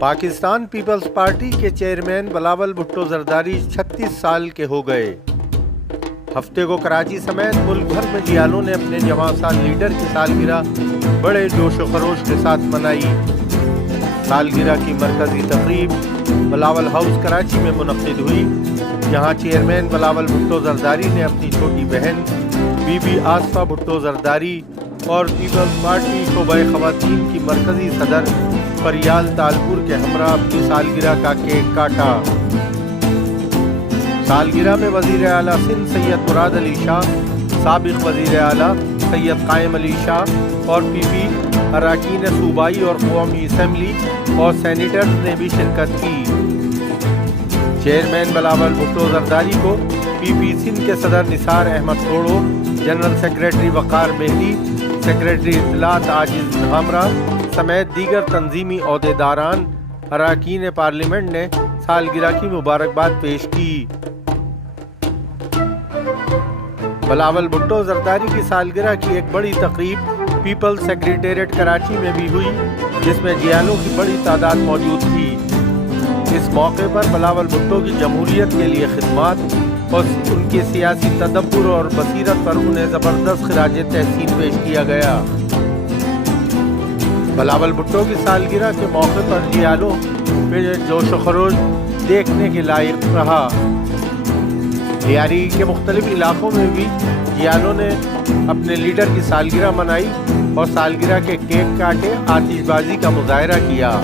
Pakistan Peoples party کے chairman Bilawal Bhutto Zardari 36 سال کے ہو گئے۔ ہفتے کو کراچی سمیت ملک بھر میں جیالوں نے اپنے جوان سال لیڈر کی سالگرہ بڑے جوش و خروش کے ساتھ منائی۔ سالگرہ کی مرکزی تقریب بلاول ہاؤس کراچی میں منعقد ہوئی۔ یہاں چیئرمین بلاول بھٹو زرداری نے اپنی چھوٹی بہن بی بی آصفہ بھٹو زرداری اور پیپلز پارٹی شعبہ خواتین کی مرکزی صدر فریال تالپور کے ہمراہ اپنی سالگرہ کا کیک کاٹا۔ سالگرہ میں وزیر اعلیٰ سندھ سید مراد علی شاہ، سابق وزیر اعلیٰ سید قائم علی شاہ اور پی پی اراکین صوبائی اور قومی اسمبلی اور سینیٹرز نے بھی شرکت کی۔ چیئرمین بلاول بھٹو زرداری کو پی پی سندھ کے صدر نثار احمد توڑو، جنرل سیکریٹری وقار مہدی، سیکریٹری اطلاعات عاجز دھامرا سمیت دیگر تنظیمی عہدیداران اراکین پارلیمنٹ نے سالگرہ کی مبارکباد پیش کی۔ بلاول بھٹو زرداری کی سالگرہ کی ایک بڑی تقریب پیپلز سیکریٹریٹ کراچی میں بھی ہوئی، جس میں جیالوں کی بڑی تعداد موجود تھی۔ اس موقع پر بلاول بھٹو کی جمہوریت کے لیے خدمات اور ان کے سیاسی تدبر اور بصیرت پر انہیں زبردست خراج تحسین پیش کیا گیا۔ بلاول بھٹو کی سالگرہ کے موقع پر جیالوں میں جوش و خروش دیکھنے کے لائق رہا۔ لیاری کے مختلف علاقوں میں بھی جیالوں نے اپنے لیڈر کی سالگرہ منائی اور سالگرہ کے کیک کاٹے، آتش بازی کا مظاہرہ کیا۔